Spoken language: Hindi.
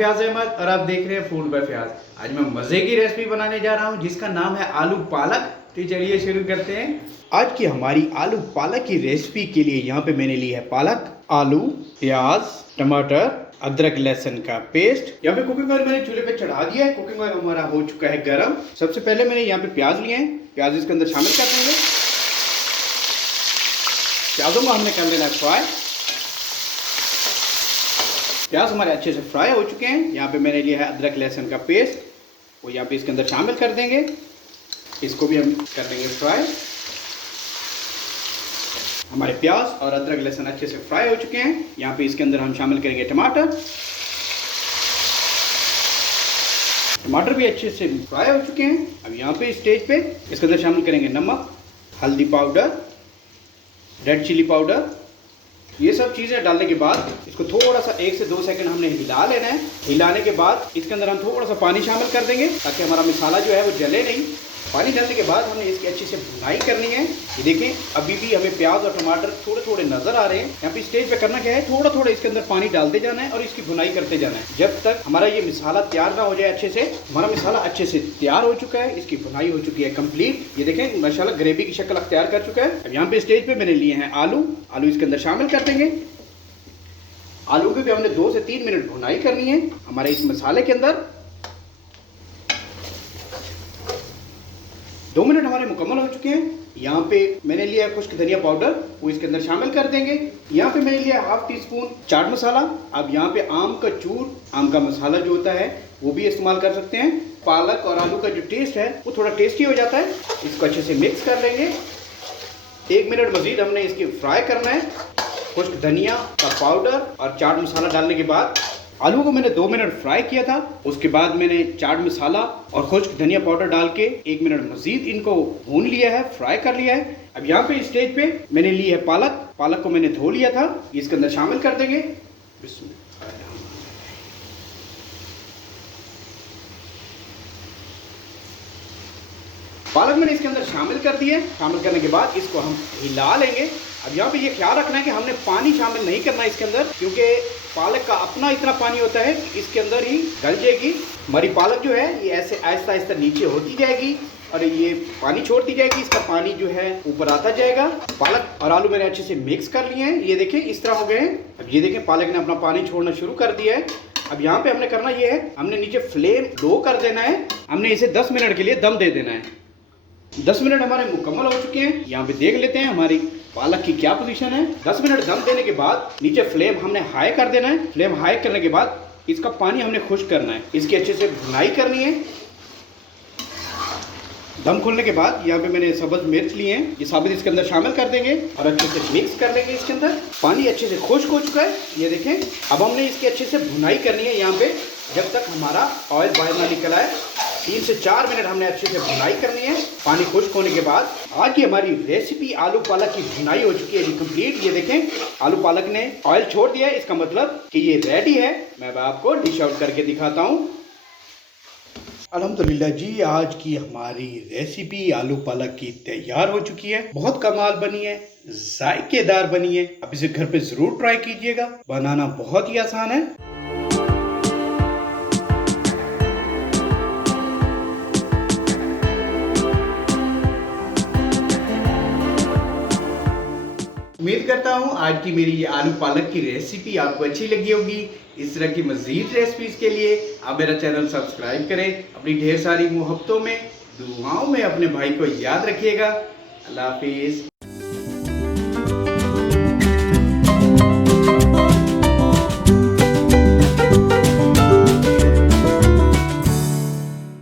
फयाज अहमद और आप देख रहे हैं फूड बाय फयाज। आज मैं मज़े की रेसिपी बनाने जा रहा हूं जिसका नाम है आलू पालक। तो चलिए शुरू करते हैं। आज की हमारी आलू पालक की रेसिपी के लिए यहाँ पे मैंने ली है पालक, आलू, प्याज, टमाटर, अदरक लहसुन का पेस्ट। यहाँ पे कुकिंग ऑयल मैंने चूल्हे पे चढ़ा दिया है। कुकिंग ऑयल हमारा हो चुका है गरम। सबसे पहले मैंने यहाँ पे प्याज लिए हैं, प्याज इसके अंदर शामिल कर देंगे। प्याजों को हमने कर लेना है फ्राई। प्याज हमारे अच्छे से फ्राई हो चुके हैं। यहाँ पे मैंने लिया है अदरक लहसुन का पेस्ट, वो यहाँ पे इसके अंदर शामिल कर देंगे। इसको भी हम कर देंगे फ्राई। हमारे प्याज और अदरक लहसुन अच्छे से फ्राई हो चुके हैं। यहाँ पे इसके अंदर हम शामिल करेंगे टमाटर। टमाटर भी अच्छे से फ्राई हो चुके हैं। अब यहाँ पे स्टेज पे इसके अंदर शामिल करेंगे नमक, हल्दी पाउडर, रेड चिली पाउडर। ये सब चीज़ें डालने के बाद इसको थोड़ा सा 1 से 2 सेकंड हमने हिला लेना है। हिलाने के बाद इसके अंदर हम थोड़ा सा पानी शामिल कर देंगे ताकि हमारा मसाला जो है वो जले नहीं। पानी डालने के बाद हमने इसकी अच्छी से भुनाई करनी है। ये देखें अभी भी हमें प्याज और टमाटर थोड़े थोड़े नजर आ रहे हैं। यहाँ पे स्टेज पे करना क्या है, थोड़ा थोड़ा इसके अंदर पानी डालते जाना है और इसकी भुनाई करते जाना है जब तक हमारा ये मसाला तैयार ना हो जाए अच्छे से। हमारा मसाला अच्छे से तैयार हो चुका है, इसकी भुनाई हो चुकी है कंप्लीट। ये देखें मसाला ग्रेवी की शक्ल अख्तियार कर चुका है। अब यहाँ पे स्टेज पे मैंने लिए हैं आलू। आलू इसके अंदर शामिल कर देंगे। आलू की भी हमने 2 से 3 मिनट भुनाई करनी है हमारे इस मसाले के अंदर। 2 मिनट हमारे मुकम्मल हो चुके हैं। यहाँ पे मैंने लिया है खुश्क धनिया पाउडर, वो इसके अंदर शामिल कर देंगे। यहाँ पे मैंने लिया है ½ टीस्पून चाट मसाला। अब यहाँ पे आम का चूर, आम का मसाला जो होता है वो भी इस्तेमाल कर सकते हैं। पालक और आलू का जो टेस्ट है वो थोड़ा टेस्टी हो जाता है। इसको अच्छे से मिक्स कर लेंगे। 1 मिनट मजीद हमने इसकी फ्राई करना है। खुश्क धनिया का पाउडर और चाट मसाला डालने के बाद आलू को मैंने 2 मिनट फ्राई किया था। उसके बाद मैंने चाट मसाला और खुश्क धनिया पाउडर डाल के 1 मिनट मजीद इनको भून लिया है, फ्राई कर लिया है। अब यहाँ पे स्टेज पे मैंने ली है पालक। पालक को मैंने धो लिया था, इसके अंदर शामिल कर देंगे। पालक मैंने इसके अंदर शामिल कर दिए। शामिल करने के बाद इसको हम हिला लेंगे। अब यहाँ पे ये ख्याल रखना है कि हमने पानी शामिल नहीं करना इसके अंदर, क्योंकि पालक का अपना इतना पानी होता है कि इसके अंदर ही गल जाएगी। हमारी पालक जो है ये ऐसे आहिस्ता आहिस्ता नीचे होती जाएगी और ये पानी छोड़ती जाएगी। इसका पानी जो है ऊपर आता जाएगा। पालक और आलू मैंने अच्छे से मिक्स कर लिए हैं। ये देखें इस तरह हो गए हैं। अब ये देखें पालक ने अपना पानी छोड़ना शुरू कर दिया है। अब यहाँ पे हमने करना ये है, हमने नीचे फ्लेम लो कर देना है। हमने इसे 10 मिनट के लिए दम दे देना है। 10 मिनट हमारे मुकम्मल हो चुके हैं। यहाँ पे देख लेते हैं हमारी पालक की क्या पोजीशन है। 10 मिनट दम देने के बाद नीचे फ्लेम हमने हाई कर देना है। फ्लेम हाई करने के बाद इसका पानी हमने खुश्क करना है। इसकी अच्छे से भुनाई करनी है। दम खोलने के बाद यहाँ पे मैंने सब्ज मिर्च लिए हैं, ये साबित इसके अंदर शामिल कर देंगे और अच्छे से मिक्स कर लेंगे। इसके अंदर पानी अच्छे से खुश्क हो चुका है। ये देखें अब हमने इसकी अच्छे से भुनाई करनी है यहाँ पे जब तक हमारा ऑयल बाहर ना निकल आए। 3 से 4 मिनट हमने अच्छे से भुनाई करनी है। पानी खुश्क होने के बाद आज की हमारी रेसिपी आलू पालक की भुनाई हो चुकी है जी कंप्लीट। ये देखें आलू पालक ने ऑयल छोड़ दिया है, इसका मतलब कि ये रेडी है। मैं आपको डिश आउट करके दिखाता हूँ। अल्हम्दुलिल्लाह जी, आज की हमारी रेसिपी आलू पालक की तैयार हो चुकी है। बहुत कमाल बनी है, जायकेदार बनी है। अब इसे घर पे जरूर ट्राई कीजिएगा। बनाना बहुत ही आसान है। उम्मीद करता हूँ आज की मेरी ये आलू पालक की रेसिपी आपको अच्छी लगी होगी। इस तरह की मज़ीद रेसिपीज़ के लिए आप मेरा चैनल सब्सक्राइब करें। अपनी ढेर सारी मोहब्बतों में, दुआओं में अपने भाई को याद रखिएगा। अल्लाह हाफिज़।